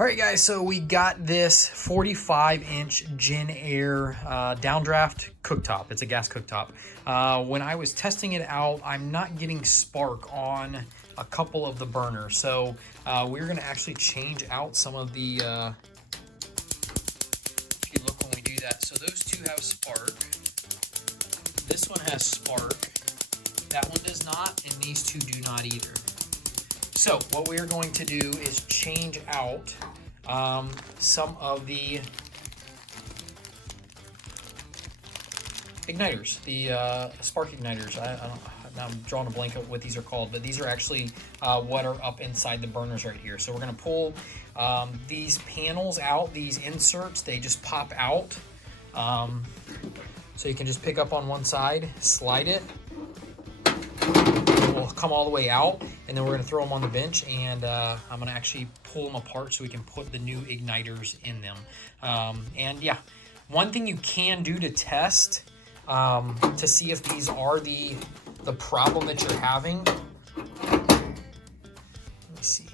All right, guys, so we got this 45-inch Jenn Air downdraft cooktop. It's a gas cooktop. When I was testing it out, I'm not getting spark on a couple of the burners. So we're going to actually change out some of the, if you look when we do that. So those two have spark. This one has spark. That one does not, and these two do not either. So what we are going to do is change out some of the igniters, the spark igniters. I'm drawing a blank of what these are called, but these are actually what are up inside the burners right here. So we're going to pull these panels out, these inserts, they just pop out. So you can just pick up on one side, slide it, will come all the way out, and then we're going to throw them on the bench, and I'm going to actually pull them apart so we can put the new igniters in them. And yeah, one thing you can do to test to see if these are the problem that you're having, let me see,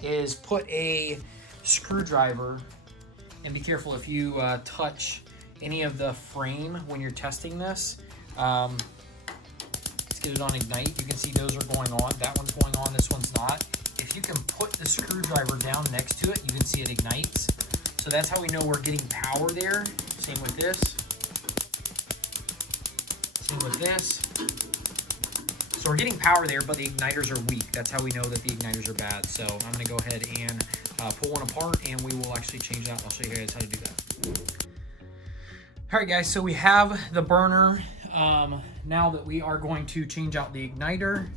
is put a screwdriver, and be careful if you touch any of the frame when you're testing this. Let's get it on ignite. You can see those are going on. That one's going on, this one's not. If you can put the screwdriver down next to it, you can see it ignites. So that's how we know we're getting power there. Same with this. Same with this. So we're getting power there, but the igniters are weak. That's how we know that the igniters are bad. So I'm going to go ahead and pull one apart, and we will actually change that. I'll show you guys how to do that. All right, guys, so we have the burner. Now that we are going to change out the igniter,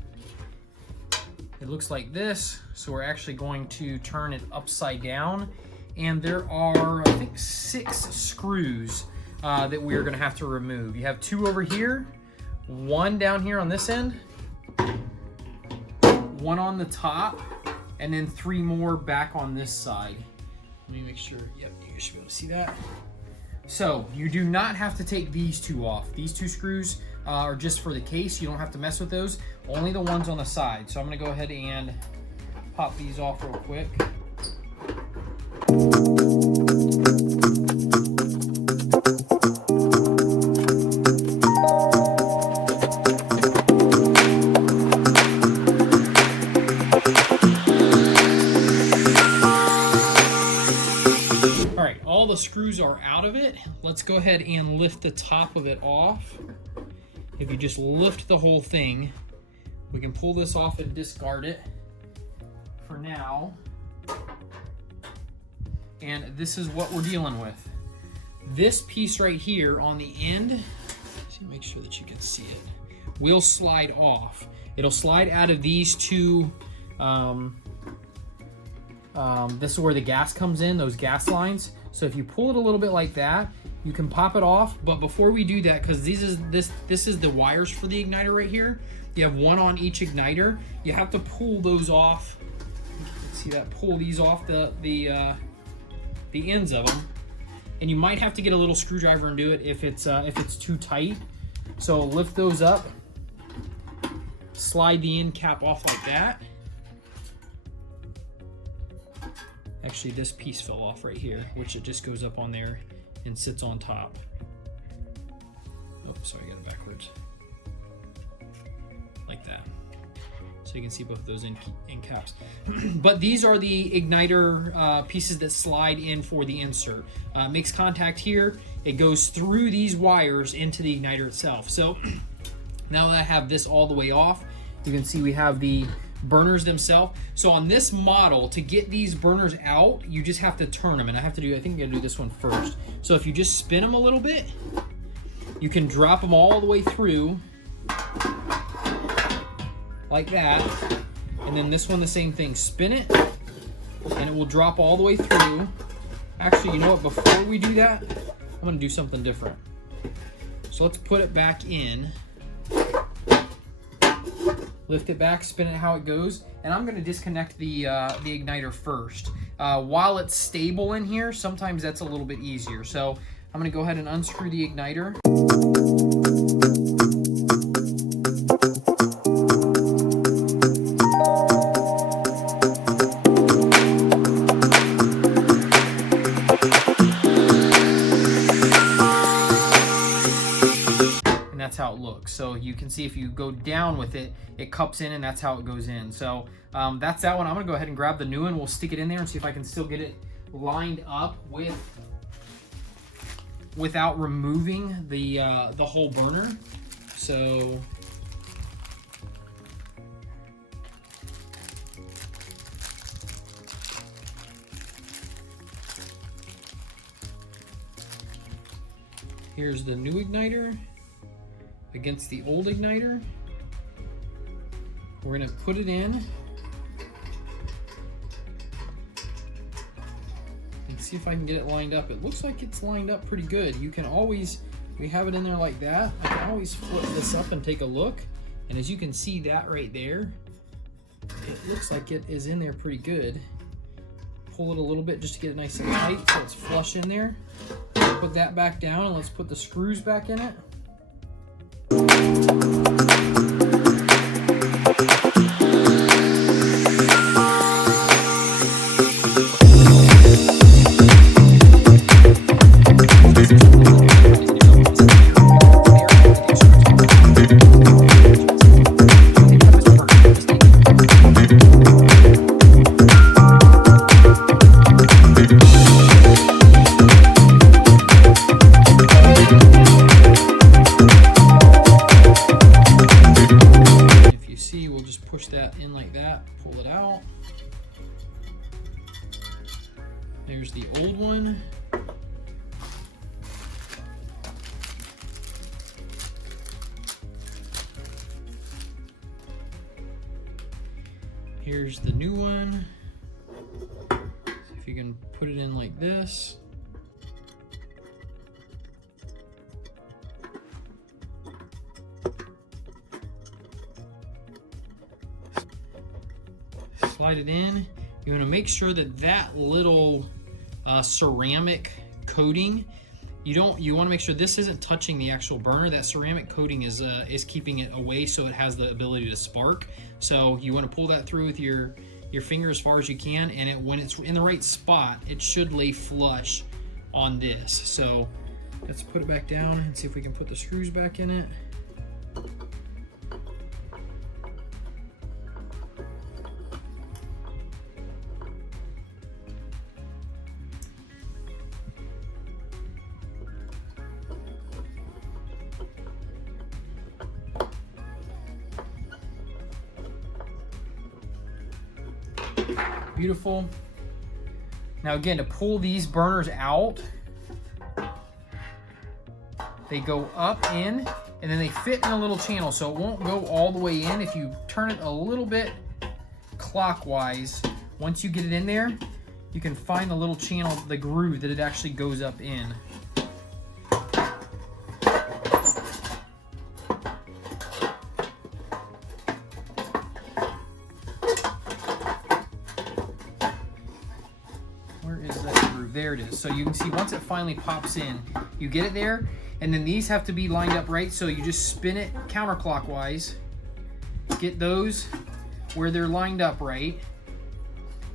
it looks like this. So we're actually going to turn it upside down. And there are, I think, 6 screws that we are gonna have to remove. You have 2 over here, 1 down here on this end, 1 on the top, and then 3 more back on this side. Let me make sure, yep, you should be able to see that. So you do not have to take these 2 off. These 2 screws are just for the case. You don't have to mess with those, only the ones on the side. So I'm gonna go ahead and pop these off real quick. All the screws are out of it. Let's go ahead and lift the top of it off. If you just lift the whole thing, we can pull this off and discard it for now. And this is what we're dealing with. This piece right here on the end, make sure that you can see it, will slide off. It'll slide out of these 2. This is where the gas comes in, those gas lines. So if you pull it a little bit like that, you can pop it off. But before we do that, because this is the wires for the igniter right here. You have 1 on each igniter. You have to pull those off. You can see that. Pull these off the ends of them, and you might have to get a little screwdriver and do it if it's too tight. So lift those up, slide the end cap off like that. Actually, this piece fell off right here, which it just goes up on there and sits on top. Oh, sorry, I got it backwards. Like that. So you can see both of those end caps. But these are the igniter pieces that slide in for the insert. Makes contact here. It goes through these wires into the igniter itself. So now that I have this all the way off, you can see we have the burners themselves. So on this model, to get these burners out, you just have to turn them, and I think I'm gonna do this one first. So if you just spin them a little bit, you can drop them all the way through like that, and then this one the same thing. Spin it, and it will drop all the way through. Actually, you know what, before we do that, I'm gonna do something different. So let's put it back in. Lift it back, spin it how it goes, and I'm going to disconnect the igniter first. While it's stable in here, sometimes that's a little bit easier. So I'm going to go ahead and unscrew the igniter. how it looks. So you can see if you go down with it, it cups in, and that's how it goes in. So that's that one. I'm gonna go ahead and grab the new one. We'll stick it in there and see if I can still get it lined up without removing the whole burner. So here's the new igniter against the old igniter. We're gonna put it in and see if I can get it lined up. It looks like it's lined up pretty good. You can always, we have it in there like that. I can always flip this up and take a look. And as you can see that right there, it looks like it is in there pretty good. Pull it a little bit just to get it nice and tight so it's flush in there. Put that back down, and let's put the screws back in it. Push that in like that, pull it out. There's the old one. Here's the new one. See if you can put it in like this. Slide it in. You want to make sure that that little ceramic coating, you want to make sure this isn't touching the actual burner. That ceramic coating is keeping it away so it has the ability to spark. So you want to pull that through with your finger as far as you can, and when it's in the right spot, it should lay flush on this. So let's put it back down and see if we can put the screws back in it. Beautiful. Now again, to pull these burners out, they go up in, and then they fit in a little channel, so it won't go all the way in. If you turn it a little bit clockwise, once you get it in there, you can find the little channel, the groove that it actually goes up in. There it is. So you can see once it finally pops in, you get it there, and then these have to be lined up right, so you just spin it counterclockwise, get those where they're lined up right,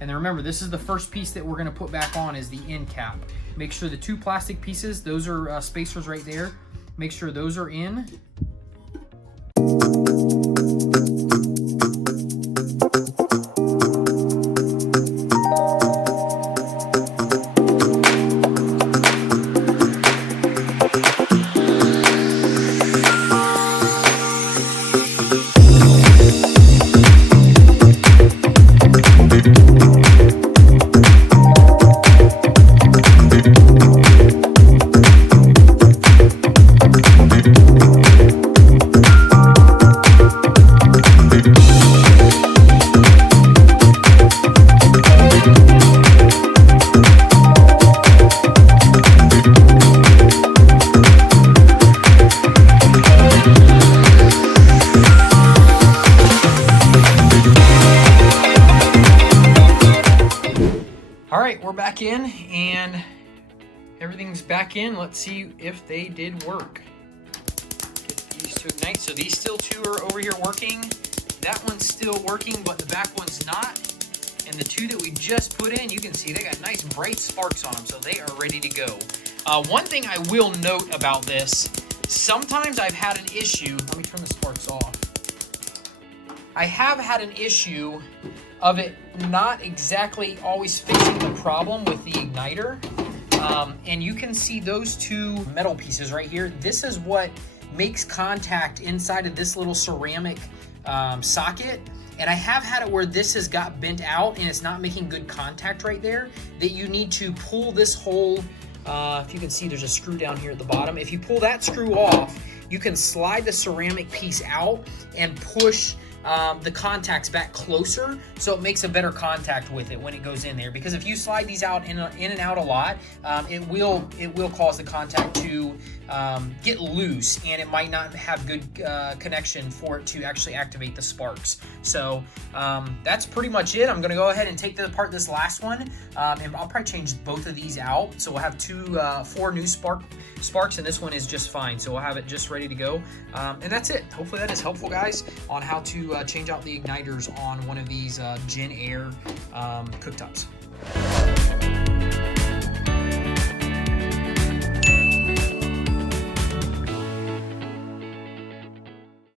and then remember, this is the first piece that we're going to put back on is the end cap. Make sure the two plastic pieces, those are spacers right there, make sure those are in. We're back in, and everything's back in. Let's see if they did work. Get these to ignite. So these still two are over here working. That one's still working, but the back one's not. And the two that we just put in, you can see they got nice bright sparks on them, so they are ready to go. One thing I will note about this, Sometimes I've had an issue. Let me turn the sparks off. I have had an issue of it not exactly always fixing the problem with the igniter. And you can see those two metal pieces right here. This is what makes contact inside of this little ceramic socket. And I have had it where this has got bent out and it's not making good contact right there, that you need to pull this whole, if you can see there's a screw down here at the bottom. If you pull that screw off, you can slide the ceramic piece out and push the contacts back closer, so it makes a better contact with it when it goes in there. Because if you slide these out in and out a lot, it will cause the contact to get loose, and it might not have good connection for it to actually activate the sparks. So that's pretty much it. I'm gonna go ahead and take apart this last one, and I'll probably change both of these out. So we'll have four new sparks, and this one is just fine. So we'll have it just ready to go. And that's it. Hopefully that is helpful, guys, on how to change out the igniters on one of these Jenn Air cooktops.